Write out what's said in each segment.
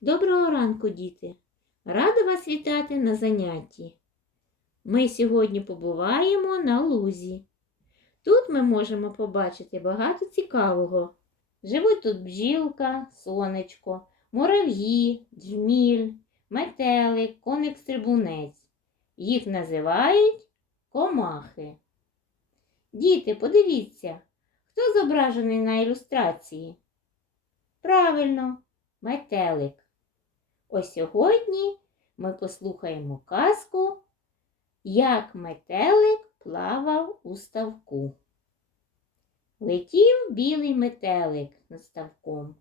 Доброго ранку, діти! Рада вас вітати на занятті. Ми сьогодні побуваємо на лузі. Тут ми можемо побачити багато цікавого. Живуть тут бджілка, сонечко, мурав'ї, джміль, метелик, коник-стрибунець. Їх називають комахи. Діти, подивіться, хто зображений на ілюстрації? Правильно, метелик. Ось сьогодні ми послухаємо казку, як метелик плавав у ставку. Летів білий метелик над ставком,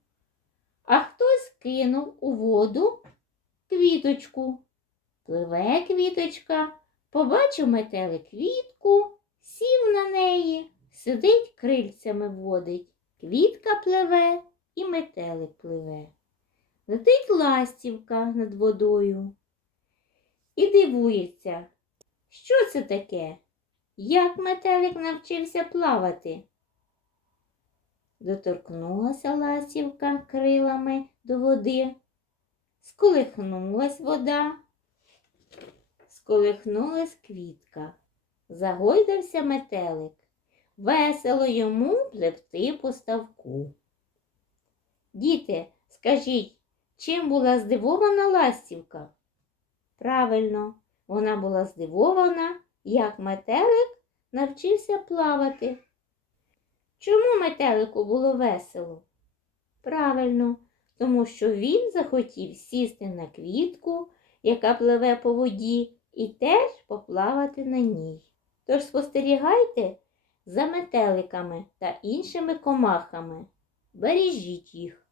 а хтось кинув у воду квіточку. Пливе квіточка, побачив метелик квітку, сів на неї, сидить крильцями водить. Квітка пливе і метелик пливе. Летить ластівка над водою і дивується, що це таке? Як метелик навчився плавати? Доторкнулася ластівка крилами до води, сколихнулась вода, сколихнулась квітка, загойдався метелик. Весело йому пливти по ставку. Діти, скажіть, чим була здивована ластівка? Правильно, вона була здивована, як метелик навчився плавати. Чому метелику було весело? Правильно, тому що він захотів сісти на квітку, яка пливе по воді, і теж поплавати на ній. Тож спостерігайте за метеликами та іншими комахами. Бережіть їх.